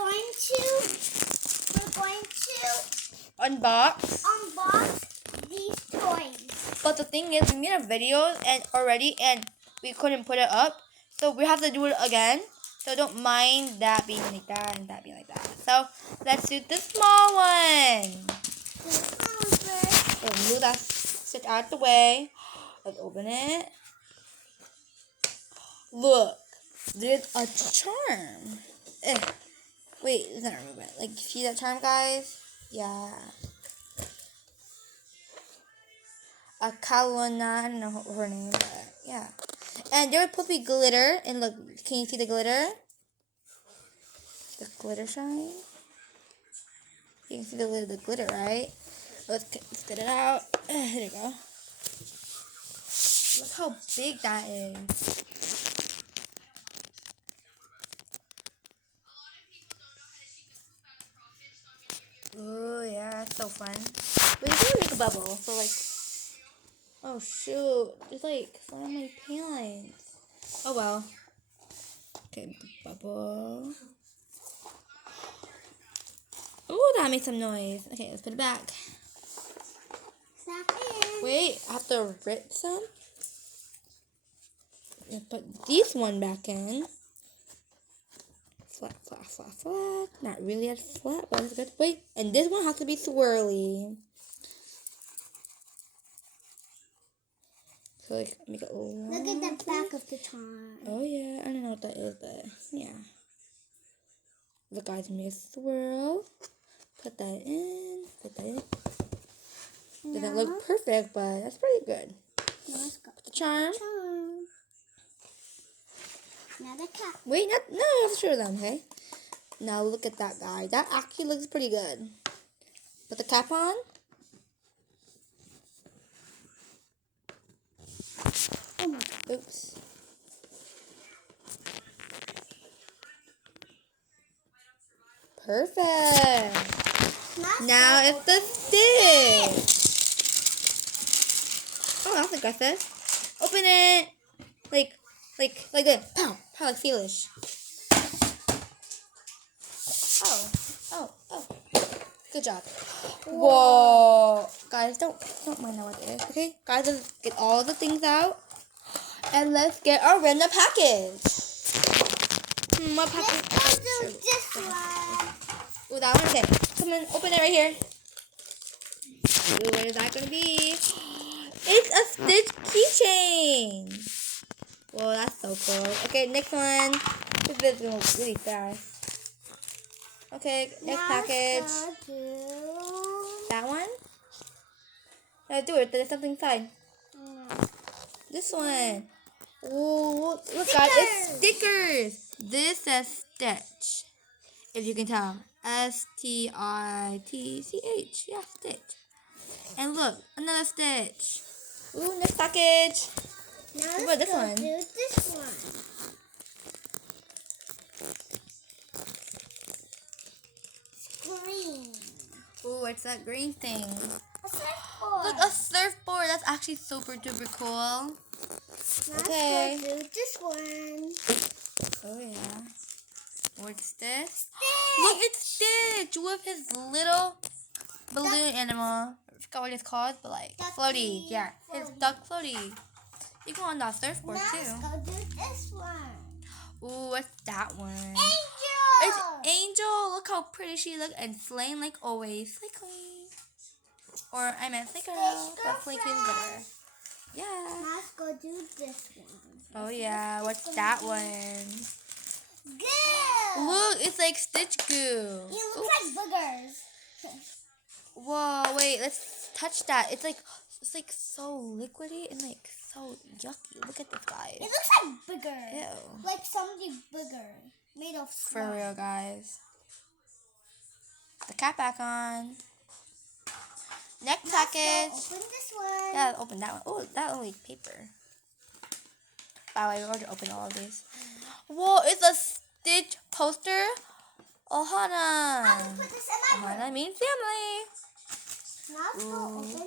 going to unbox these toys. But the thing is, we made a video already and we couldn't put it up, so we have to do it again. So don't mind that being like that and that being like that. So let's do the small one. So move that sit out the way. Let's open it. Look, there's a charm. Wait, it's not a movement. Like, see that charm, guys? Yeah. A Kalona, I don't know her name, but yeah. And there was supposed to be glitter, and look, can you see the glitter? The glitter shine? You can see the glitter, right? Let's get it out. Here you go. Look how big that is. Oh yeah, that's so fun. Wait, it's gonna make a bubble. So like, oh shoot, there's like some of my pants. Oh well. Okay, the bubble. Oh, that made some noise. Okay, let's put it back. Wait, I have to rip some. Let's put this one back in. Flat, flat, flat, flat. Not really as flat, but it's good. Wait, and this one has to be swirly. So like, make it long. Look at the back of the charm. Oh yeah, I don't know what that is, but yeah. Look, guys, make a swirl. Put that in. Put that in. Doesn't look perfect, but that's pretty good. Now let's go. Put the charm. Now the cap. Wait, no, I have to show them, okay? Now look at that guy. That actually looks pretty good. Put the cap on. Oh my God. Oops. Perfect. Now it's the stick. Oh, that's aggressive. Open it. Like this. Pow. Pow, like Feelish. Oh. Good job. Whoa. Guys, don't mind what it is, okay? Guys, let's get all the things out. And let's get our random package. What package? Let's do this one. Ooh, that one? Okay. Come on, open it right here. Ooh, what is that going to be? It's a Stitch keychain. Whoa, that's so cool. Okay, next one. This is going to go really fast. Okay, next package. That one? No, do it. There's something inside. This one. Ooh, look guys, it's stickers. This says Stitch. If you can tell. Stitch. Yeah, Stitch. And look, another Stitch. Ooh, next package. Now what about let's this go one? do this one. Green. Ooh, what's that green thing? A surfboard. Look, a surfboard. That's actually super duper cool. Now Okay. let's go do this one. Oh yeah. What's this? Stitch. Look, it's Stitch with his little balloon animal. I forgot what it's called, but like floaty. Yeah, his duck floaty. You can go on that surfboard Now too. let's go do this one. Ooh, what's that one? Angel. It's Angel. Look how pretty she looks and slaying like always. Slay queen. Or I meant slay girl, but slay queen's better. Yeah. Now let's go do this one. Oh yeah. What's that one? Goo. Look, it's like Stitch goo. You look like boogers. Whoa, wait, let's touch that. It's like so liquidy and like so yucky. Look at this, guys. It looks like booger. Ew. Like something booger. Made of For slime. real, guys. The cap back on. Next package. Let's go open this one. Yeah, open that one. Oh, that only paper. By the way, we already opened all of these. Whoa, it's a Stitch poster. Ohana. I can put this in my room. Ohana means family. Now let's go open this.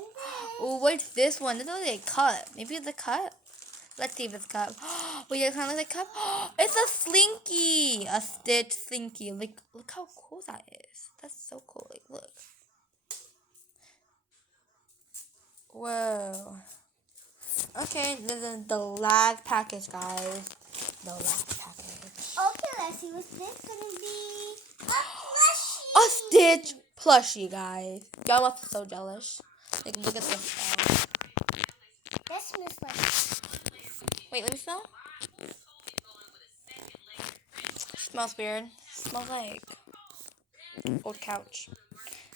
Oh, what's this one? This is like a cup. Maybe it's a cup. Let's see if it's cup. Wait, it kind of looks like cup. It's a slinky, a Stitch slinky. Like, look how cool that is. That's so cool. Like, look. Whoa. Okay, this is the last package, guys. The last package. Okay, let's see what's this gonna be. A plushie. A Stitch plushie, guys. Y'all must be so jealous. Like, look at this. That smells like. Wait, let me smell. Smells weird. Smells like old couch.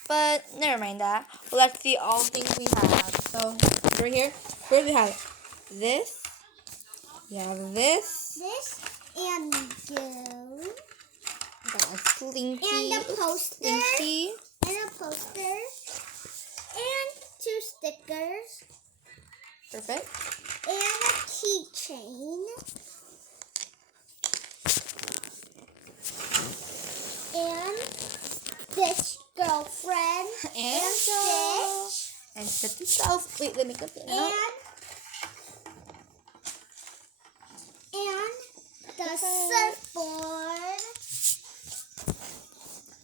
But never mind that. Let's see all the things we have. So right here, where do we have this? We have this. This and glue. We got a slinky. And a poster. Slinky. And a poster. And 2 stickers. Perfect. And a keychain. And Stitch girlfriend. And Stitch. And Stitch itself. Wait, let me get that out. And the surfboard.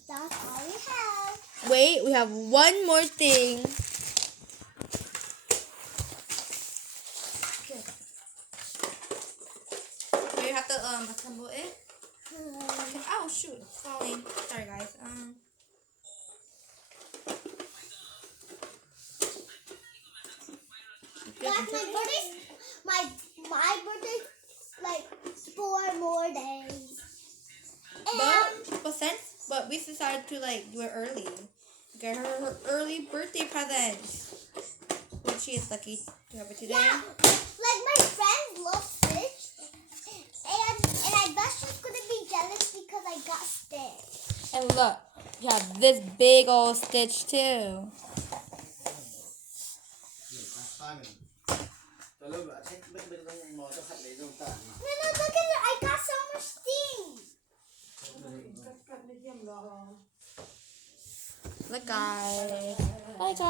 That's all we have. Wait, we have one more thing. We have to assemble it. Oh shoot, it's falling. Sorry guys. Like my birthday, like 4 more days. But we decided to like do it early. Get her early birthday presents. Which she is lucky to have it today. Yeah, like my friends love Stitch, and I bet she's gonna be jealous because I got Stitch. And look, we have this big old Stitch too. No, look at it. I got so much things. Look guys. Bye guys. I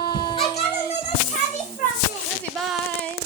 got a little teddy from it. Okay, bye.